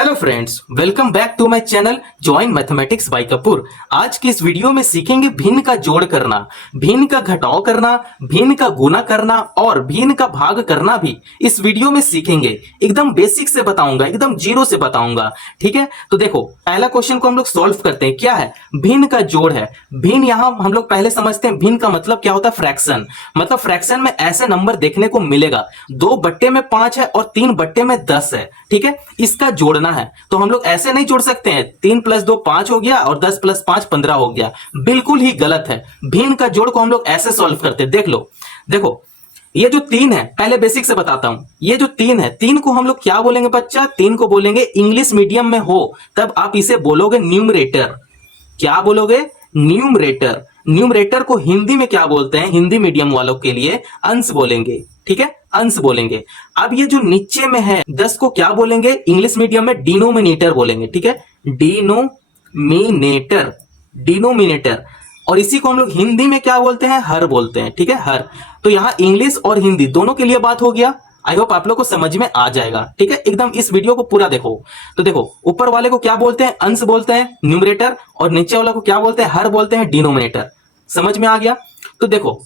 Hello friends, welcome back to my channel join mathematics by Kapoor. आज की इस video में सीखेंगे भिन्न का जोड़ करना, भिन्न का घटाव करना, भिन्न का गुना करना और भिन्न का भाग करना भी इस वीडियो में सीखेंगे। एकदम बेसिक से बताऊंगा, एकदम जीरो से बताऊंगा। ठीक है, तो देखो पहला क्वेश्चन को हम लोग सॉल्व करते हैं। क्या है? भिन्न का जोड़ है। भिन्न यहां हम लोग पहले समझते हैं भिन्न का मतलब क्या होता है। फ्रैक्शन, मतलब फ्रैक्शन में ऐसे नंबर देखने को मिलेगा 2/5 है और 3/10 है। ठीक है, इसका जोड़ना है तो हम लोग ऐसे नहीं जोड़ सकते हैं 3 + 2 5 हो गया और 10 + 5 15 हो गया, बिल्कुल ही गलत है। भिन्न का जोड़ को हम लोग ऐसे सॉल्व करते हैं। देख लो, देखो ये जो 3 है, पहले बेसिक से बताता हूं। ये जो 3 है, 3 को हम लोग क्या बोलेंगे बच्चा? 3 को बोलेंगे, इंग्लिश मीडियम में हो तब आप इसे बोलोगे न्यूमरेटर। क्या बोलोगे? न्यूमरेटर। न्यूमरेटर को हिंदी में क्या बोलते हैं? हिंदी मीडियम वालों के लिए अंश बोलेंगे। ठीक है, अंश बोलेंगे। अब ये जो नीचे में है 10 को क्या बोलेंगे? इंग्लिश मीडियम में डिनोमिनेटर बोलेंगे। ठीक है, डिनोमिनेटर, डिनोमिनेटर। और इसी को हम लोग हिंदी में क्या बोलते हैं? हर बोलते हैं। ठीक है, हर। तो यहां इंग्लिश और हिंदी दोनों के लिए बात हो गया। आई होप आप लोग को समझ में आ जाएगा। ठीक है, एकदम इस वीडियो को पूरा देखो। तो देखो, ऊपर वाले को क्या बोलते हैं? अंश बोलते हैं, न्यूमरेटर। और नीचे वाला को क्या बोलते हैं? हर बोलते हैं, डिनोमिनेटर। समझ में आ गया? तो देखो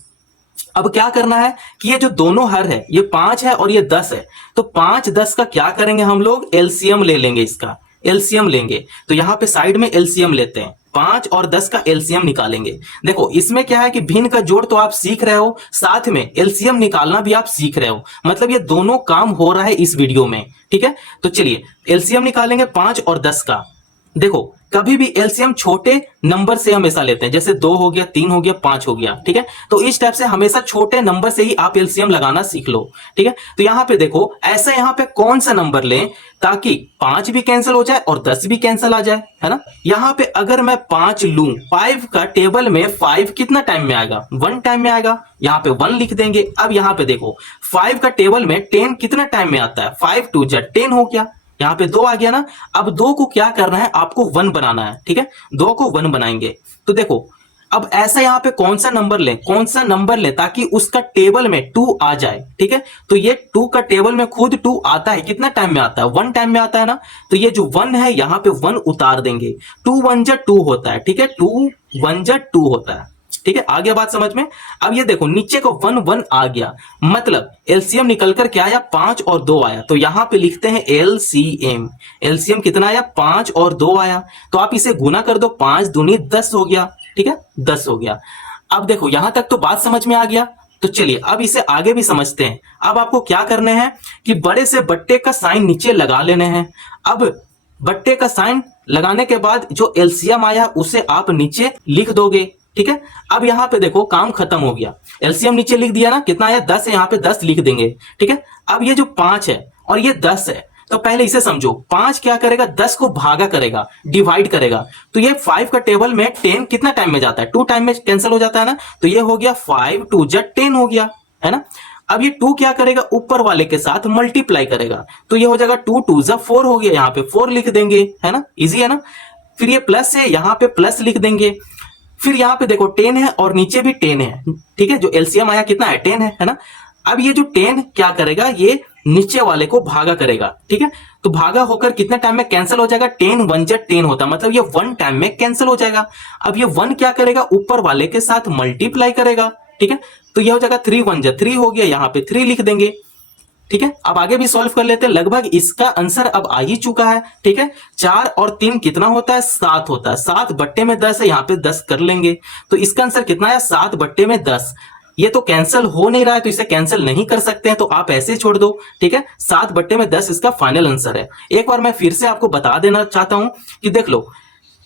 अब क्या करना है कि ये जो दोनों हर है, ये 5 है और ये 10 है। तो 5 10 का क्या करेंगे हम लोग? एलसीएम ले लेंगे, इसका एलसीएम लेंगे। तो यहां पे साइड में एलसीएम लेते हैं, 5 और 10 का एलसीएम निकालेंगे। देखो इसमें क्या है कि भिन्न का जोड़ तो आप सीख रहे हो, साथ में एलसीएम निकालना भी आप सीख रहे हो। मतलब ये दोनों काम हो रहा है इस वीडियो में। ठीक है, तो चलिए एलसीएम निकालेंगे 5 और 10 का। देखो कभी भी एलसीएम छोटे नंबर से हमेशा लेते हैं, जैसे 2 हो गया, 3 हो गया, 5 हो गया। ठीक है, तो इस टाइप से हमेशा छोटे नंबर से ही आप एलसीएम लगाना सीख लो। ठीक है, तो यहां पे देखो ऐसा यहां पे कौन सा नंबर लें ताकि 5 भी कैंसिल हो जाए और 10 भी कैंसिल आ जाए, है ना। यहां पे अगर मैं 5 लूं, 5 का टेबल में 5 कितना टाइम में आएगा? 1 टाइम में आएगा। यहां पे 1 लिख देंगे। अब यहां पे देखो 5 का टेबल में 10 कितना टाइम में आता है? 5 2 10 हो गया। यहां पे 2 आ गया ना। अब 2 को क्या करना है? आपको 1 बनाना है। ठीक है, 2 को 1 बनाएंगे। तो देखो अब ऐसा यहां पे कौन सा नंबर लें, कौन सा नंबर लें ताकि उसका टेबल में 2 आ जाए। ठीक है, तो ये 2 का टेबल में खुद 2 आता है। कितना टाइम में आता है? 1 टाइम में आता है ना। तो ये जो 1 है यहां पे 1 उतार देंगे। 2 1 जा 2 होता है। ठीक है, 2 1 जा 2 होता है। ठीक है, आ गया बात समझ में? अब ये देखो नीचे को 1 1 आ गया, मतलब एलसीएम निकलकर क्या आया? 5 और 2 आया। तो यहां पे लिखते हैं एलसीएम। एलसीएम कितना आया? 5 और 2 आया। तो आप इसे गुना कर दो, 5 दूनी 10 हो गया। ठीक है, 10 हो गया। अब देखो यहां तक तो बात समझ में आ गया। तो चलिए अब इसे आगे भी समझते हैं। अब आपको क्या करने हैं कि बड़े से बट्टे का साइन नीचे लगा लेने हैं। अब बट्टे का साइन लगाने के बाद जो एलसीएम आया उसे आप नीचे लिख दोगे। ठीक है, अब यहां पे देखो काम खत्म हो गया। एलसीएम नीचे लिख दिया ना, कितना आया? 10 है, यहां पे 10 लिख देंगे। ठीक है, अब ये जो 5 है और ये 10 है, तो पहले इसे समझो। 5 क्या करेगा? 10 को भागा करेगा, डिवाइड करेगा। तो ये 5 का टेबल में 10 कितना टाइम में जाता है? 2 टाइम में कैंसिल हो जाता है ना। तो ये हो गया 5 2 जा 10 हो गया, है ना। अब ये 2 क्या करेगा? ऊपर वाले के साथ मल्टीप्लाई करेगा। तो ये हो जाएगा 2 2 जा 4 हो गया। यहां पे 4 लिख देंगे, है ना। इजी है ना। फिर ये प्लस है, यहां पे प्लस लिख देंगे। फिर यहां पे देखो 10 है और नीचे भी 10 है। ठीक है, जो एलसीएम आया कितना है? 10 है ना। अब ये जो 10 क्या करेगा? ये नीचे वाले को भागा करेगा। ठीक है, तो भागा होकर कितने टाइम में कैंसिल हो जाएगा? 10 1 जा 10 होता है, मतलब ये 1 टाइम में कैंसिल हो जाएगा। अब ये 1 क्या करेगा? ऊपर वाले के साथ मल्टीप्लाई करेगा। ठीक है, तो ये हो जाएगा 3 1 जा 3 हो गया। यहां पे 3 लिख देंगे। ठीक है, अब आगे भी सॉल्व कर लेते हैं। लगभग इसका आंसर अब आ ही चुका है। ठीक है, 4 और 3 कितना होता है? 7 होता है। 7 बट्टे में 10 है, यहां पे 10 कर लेंगे। तो इसका आंसर कितना है? 7 बट्टे में 10। ये तो कैंसिल हो नहीं रहा है, तो इसे कैंसिल नहीं कर सकते हैं, तो आप ऐसे छोड़ दो। ठीक है, 7 बट्टे में 10 इसका फाइनल आंसर है। एक बार मैं फिर से आपको बता देना चाहता हूं कि देख लो,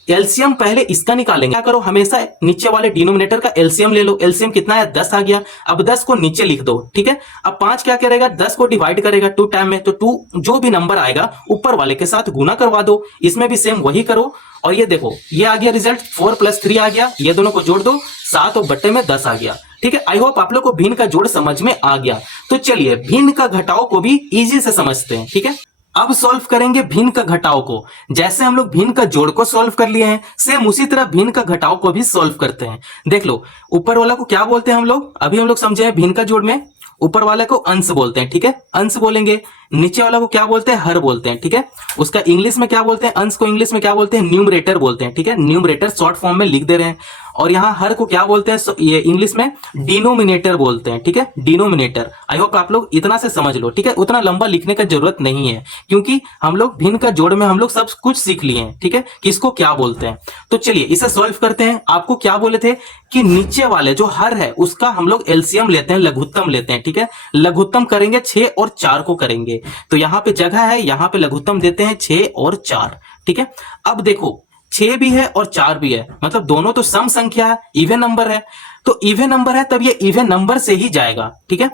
एलसीएम पहले इसका निकालेंगे। क्या करो? हमेशा नीचे वाले डिनोमिनेटर का एलसीएम ले लो। एलसीएम कितना है? 10 आ गया। अब 10 को नीचे लिख दो। ठीक है, अब 5 क्या करेगा? 10 को डिवाइड करेगा 2 टाइम में। तो 2 जो भी नंबर आएगा ऊपर वाले के साथ गुना करवा दो। इसमें भी सेम वही करो। और ये देखो ये आ गया रिजल्ट, 4 + 3 आ गया। ये दोनों को जोड़ दो, 7 और बट्टे में 10 आ गया। ठीक है, आई होप आप लोग को भिन्न का जोड़ समझ में आ गया। तो चलिए भिन्न का घटाव को भी इजी से समझते हैं। ठीक है, अब सॉल्व करेंगे भिन्न का घटाव को। जैसे हम लोग भिन्न का जोड़ को सॉल्व कर लिए हैं, सेम उसी तरह भिन्न का घटाव को भी सॉल्व करते हैं। देख लो ऊपर वाला को क्या बोलते हैं हम लोग? अभी हम लोग समझे हैं भिन्न का जोड़ में ऊपर वाले को अंश बोलते हैं। ठीक है, अंश बोलेंगे। नीचे वाला को क्या बोलते हैं, हर बोलते हैं, ठीक है। उसका इंग्लिश में क्या बोलते हैं, अंश को इंग्लिश में क्या बोलते हैं, न्यूमरेटर बोलते हैं, ठीक है। न्यूमरेटर शॉर्ट फॉर्म में लिख दे रहे हैं। और यहाँ हर को क्या बोलते हैं, ये इंग्लिश में डिनोमिनेटर बोलते हैं, ठीक है, डिनोमिनेटर। आई होप आप लोग इतना से समझ लो, ठीक है। उतना लंबा लिखने का जरूरत नहीं है, क्योंकि हम लोग भिन्न का जोड़ में हम लोग सब कुछ सीख लिए हैं, ठीक है, कि इसको क्या बोलते हैं। तो चलिए इसे सॉल्व करते हैं। आपको क्या बोले थे कि नीचे वाले जो हर है उसका हम लोग एलसीएम लेते हैं, लघुत्तम लेते हैं, ठीक है। लघुत्तम करेंगे 6 और 4 को करेंगे। तो यहाँ पे जगह है, यहाँ पे लघुत्तम देते हैं 6 और 4, ठीक है। अब देखो 6 भी है और 4 भी है, मतलब दोनों तो सम संख्या है, इवन नंबर है। तो इवन नंबर है तब ये इवन नंबर से ही जाएगा, ठीक है।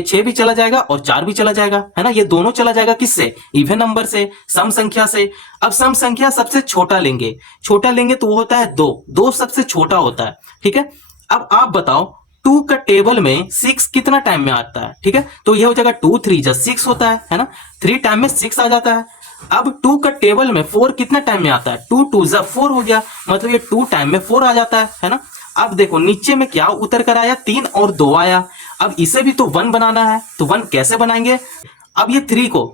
6 भी चला जाएगा और 4 भी चला जाएगा, है ना। ये दोनों चला जाएगा किससे, इवन नंबर से, सम संख्या से। अब सम संख्या सबसे छोटा लेंगे, छोटा लेंगे तो वो होता है 2 सबसे छोटा होता है, ठीक है। अब आप बताओ 2 का टेबल में 6 कितना टाइम में आता है, ठीक है। तो ये हो जाएगा 2 3 जा 6 होता है ना। 3 टाइम में 6 आ जाता है। अब 2 का टेबल में 4 कितना टाइम में आता है, 2 2 जा 4 हो गया, मतलब ये 2 टाइम में 4 आ जाता है ना। अब देखो नीचे में क्या उतर कर आया, 3 और 2 आया। अब इसे भी तो 1 बनाना है, तो 1 कैसे बनाएंगे। अब ये 3 को,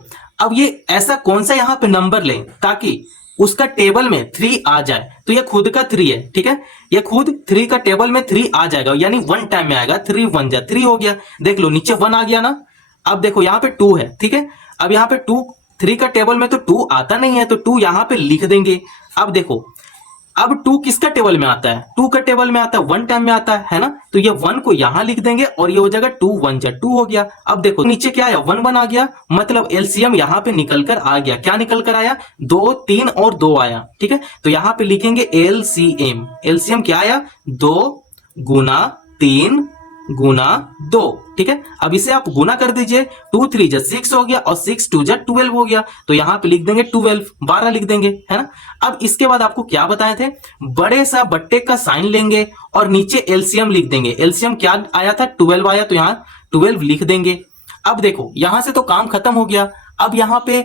अब ये ऐसा कौन सा यहाँ पे नंबर लें ताकि उसका टेबल में 3 आ जाए। तो ये खुद का 3 है, ठीक है। ये खुद 3 का टेबल में 3 आ जाएगा, यानी 1 टाइम में आएगा। 3 1 जा 3 हो गया, देख लो नीचे 1 आ गया ना। अब देखो यहाँ पे 2 है, ठीक है। अब यहाँ पे 3 का टेबल में तो 2 आता नहीं है, तो 2 यहां पे लिख देंगे। अब देखो अब 2 किसका टेबल में आता है, 2 का टेबल में आता है, 1 टाइम में आता है ना। तो ये 1 को यहां लिख देंगे और ये हो जाएगा 2 1 जा 2 हो गया। अब देखो नीचे क्या है, 1 1 आ गया, मतलब एलसीएम यहां पे निकल कर आ गया। क्या निकल कर आया, 2 3 और 2 आया, ठीक है। तो यहां पे लिखेंगे एलसीएम। एलसीएम क्या आया, 2 गुना 3 गुना 2, ठीक है। अब इसे आप गुना कर दीजिए, 2 3 जा 6 हो गया और 6 2 जा 12 हो गया। तो यहां पे लिख देंगे 12, 12 लिख देंगे, है ना। अब इसके बाद आपको क्या बताए थे, बड़े सा बट्टे का साइन लेंगे और नीचे एलसीएम लिख देंगे। एलसीएम क्या आया था, 12 आया, तो यहां 12 लिख देंगे। अब देखो यहां से तो काम खत्म हो गया। अब यहां पे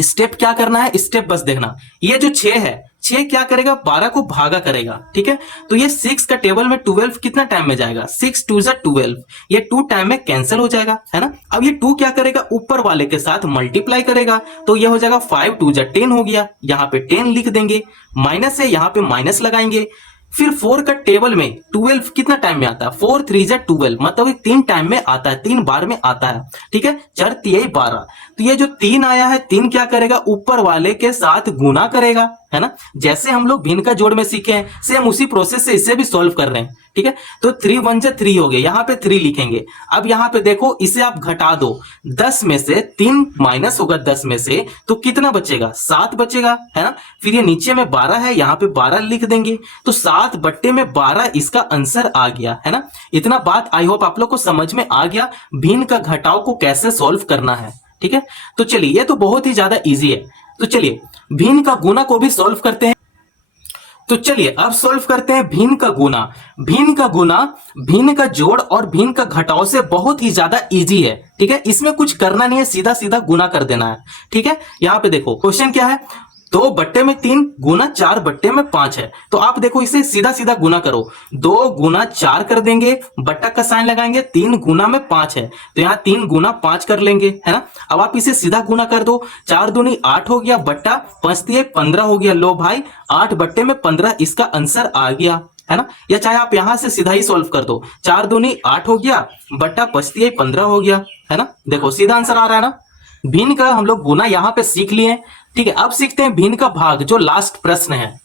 स्टेप क्या करना है, स्टेप बस देखना। ये जो 6 है, 6 क्या करेगा, 12 को भागा करेगा, ठीक है। तो ये 6 का टेबल में 12 कितना टाइम में जाएगा, 6 2 जा 12, ये 2 टाइम में कैंसिल हो जाएगा, है ना। अब ये 2 क्या करेगा, ऊपर वाले के साथ मल्टीप्लाई करेगा, तो ये हो जाएगा 5 2 जा 10 हो गया। यहाँ पे 10 लिख देंगे, माइनस है यहाँ पे माइनस लगाएंगे। फिर 4 का टेबल में 12 कितना टाइम में आता है, 4 3 जा 12, मतलब 3 टाइम में आता है, 3 बार में आता है, ठीक है। 4 3 12, तो ये जो 3 आया है, 3 क्या करेगा, ऊपर वाले के साथ गुना करेगा, है ना। जैसे हम लोग भिन्न का जोड़ में सीखे हैं, सेम उसी प्रोसेस से इसे भी सॉल्व कर रहे हैं, ठीक है। तो 3 1 जा 3 हो गया, यहाँ पे 3 लिखेंगे। अब यहाँ पे देखो इसे आप घटा दो, 10 में से 3 माइनस होगा 10 में से, तो कितना बचेगा, 7 बचेगा, है ना। फिर ये नीचे में 12 है, यहाँ पे 12 लिख देंगे, तो 7 बट्टे में 12 इसका आंसर आ गया, है ना। इतना बात आई होप आप लोग को समझ में आ गया, भिन्न का घटाव को कैसे सॉल्व करना है, ठीक है। तो चलिए ये तो बहुत ही ज्यादा इजी है। तो चलिए भिन्न का गुना को भी सॉल्व करते हैं। तो चलिए अब सॉल्व करते हैं भिन्न का गुना। भिन्न का गुना भिन्न का जोड़ और भिन्न का घटाव से बहुत ही ज्यादा इजी है, ठीक है। इसमें कुछ करना नहीं है, सीधा सीधा गुना कर देना है, ठीक है। यहां पे देखो क्वेश्चन क्या है, 2 बट्टे में 3 गुना 4 बट्टे में 5 है। तो आप देखो इसे सीधा सीधा गुना करो, 2 गुना 4 कर देंगे, बट्टा का साइन लगाएंगे, 3 गुना में 5 है, तो यहाँ 3 गुना 5 कर लेंगे, है ना। अब आप इसे सीधा गुना कर दो, 4 दूनी 8 हो गया, बट्टा 5 3 15 हो गया। लो भाई 8 बट्टे में 15 इसका आंसर आ गया, है ना। या चाहे आप यहां से सीधा ही सॉल्व कर दो, 4 दूनी 8 हो गया, बट्टा 5 3 15 हो गया, है ना। देखो सीधा आंसर आ रहा है ना। भिन्न का हम लोग गुना यहां पे सीख लिए, ठीक है। अब सीखते हैं भिन्न का भाग, जो लास्ट प्रश्न है।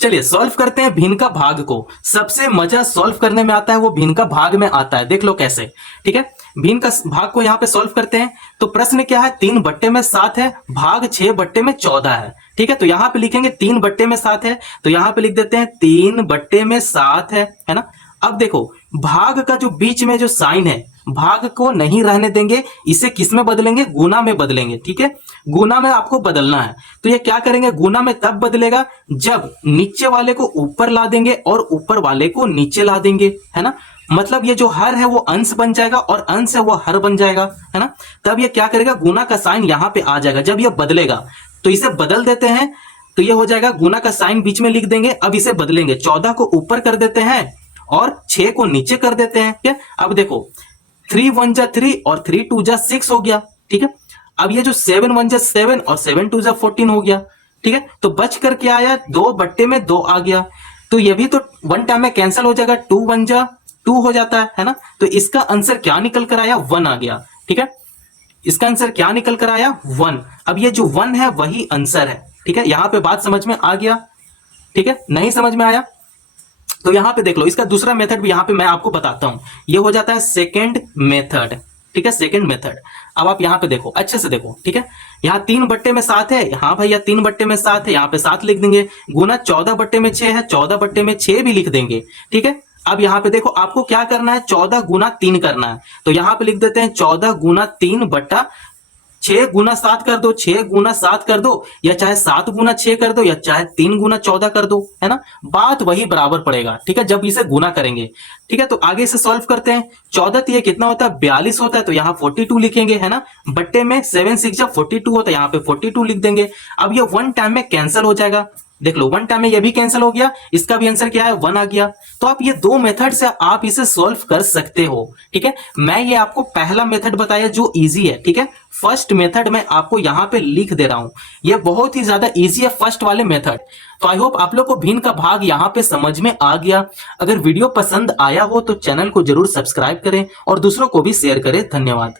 चलिए सॉल्व करते हैं भिन्न का भाग को। सबसे मजा सॉल्व करने में आता है वो भिन्न का भाग में आता है, देख लो कैसे, ठीक है। भिन्न का भाग को यहां पे सॉल्व करते हैं। तो प्रश्न क्या है, 3 बट्टे में 7 है, भाग 6 बट्टे में 14 है, ठीक है। तो यहां पे लिखेंगे 3 बट्टे में 7 है, तो यहां पे लिख देते हैं 3 बट्टे में 7 है ना। अब देखो भाग का जो बीच में जो साइन है, भाग को नहीं रहने देंगे, इसे किस में बदलेंगे, गुना में बदलेंगे, ठीक है। गुना में आपको बदलना है। तो ये क्या करेंगे, गुना में तब बदलेगा जब नीचे वाले को ऊपर ला देंगे और ऊपर वाले को नीचे ला देंगे, है ना। मतलब ये जो हर है वो अंश बन जाएगा और अंश है वो हर बन जाएगा, है ना। तब ये क्या करेगा, गुना का साइन यहां पे आ जाएगा। जब ये बदलेगा तो इसे बदल देते हैं, तो ये हो जाएगा गुना का साइन बीच में लिख देंगे। अब इसे बदलेंगे, 14 को ऊपर कर देते हैं और 6 को नीचे कर देते हैं, क्या। अब देखो 3 1 जा 3 और 3 2 जा 6 हो गया, ठीक है। अब ये जो 7 1 जा 7 और 7 2 जा 14 हो गया, ठीक है। तो बच कर क्या आया, 2 बट्टे में 2 आ गया। तो ये भी तो वन टाइम में कैंसिल हो जाएगा, 2 1 जा 2 हो जाता है ना। तो इसका आंसर क्या निकल कर आया, 1 आ गया, ठीक है। इसका आंसर क्या निकल कर आया, 1। अब ये जो 1 है वही आंसर है, ठीक है। यहां पे बात समझ में आ गया, ठीक है। नहीं समझ में आया तो यहां पे देख लो, इसका दूसरा मेथड भी यहां पे मैं आपको बताता हूं। ये हो जाता है सेकंड मेथड, ठीक है, सेकंड मेथड। अब आप यहां पे देखो, अच्छे से देखो, ठीक है। यहां 3 बट्टे में 7 है, हाँ भैया 3 बट्टे में 7 है, यहां पे 7 लिख देंगे। गुना 14 बट्टे में 6 है, 14 बट्टे में 6 भी लिख देंगे, ठीक है। अब यहां पे देखो, आपको क्या करना है, 14 गुना 3 करना है। तो यहां पे लिख देते हैं 14 गुना 3 बट्टा 6 गुना 7 कर दो, 6 गुना 7 कर दो, या चाहे 7 गुना 6 कर दो, या चाहे 3 गुना 14 कर दो, है ना। बात वही बराबर पड़ेगा, ठीक है, जब इसे गुना करेंगे, ठीक है। तो आगे से सॉल्व करते हैं। 14 ये कितना होता है, 42 होता है, तो यहाँ 42 लिखेंगे, है ना। बट्टे में 7 6 जब 42 होता है, यहाँ पे 42 लिख देंगे। अब ये 1 टाइम में कैंसिल हो जाएगा, देख लो 1 टाइम में ये भी कैंसिल हो गया, इसका भी आंसर क्या है, 1 आ गया। तो आप ये 2 मेथड से आप इसे सॉल्व कर सकते हो, ठीक है। मैं ये आपको पहला मेथड बताया जो इजी है, ठीक है। फर्स्ट मेथड मैं आपको यहां पे लिख दे रहा हूं, ये बहुत ही ज्यादा इजी है फर्स्ट वाले मेथड। तो आई होप आप लोग को भिन्न का भाग यहां पे समझ में आ गया। अगर वीडियो पसंद आया हो तो चैनल को जरूर सब्सक्राइब करें और दूसरों को भी शेयर करें। धन्यवाद।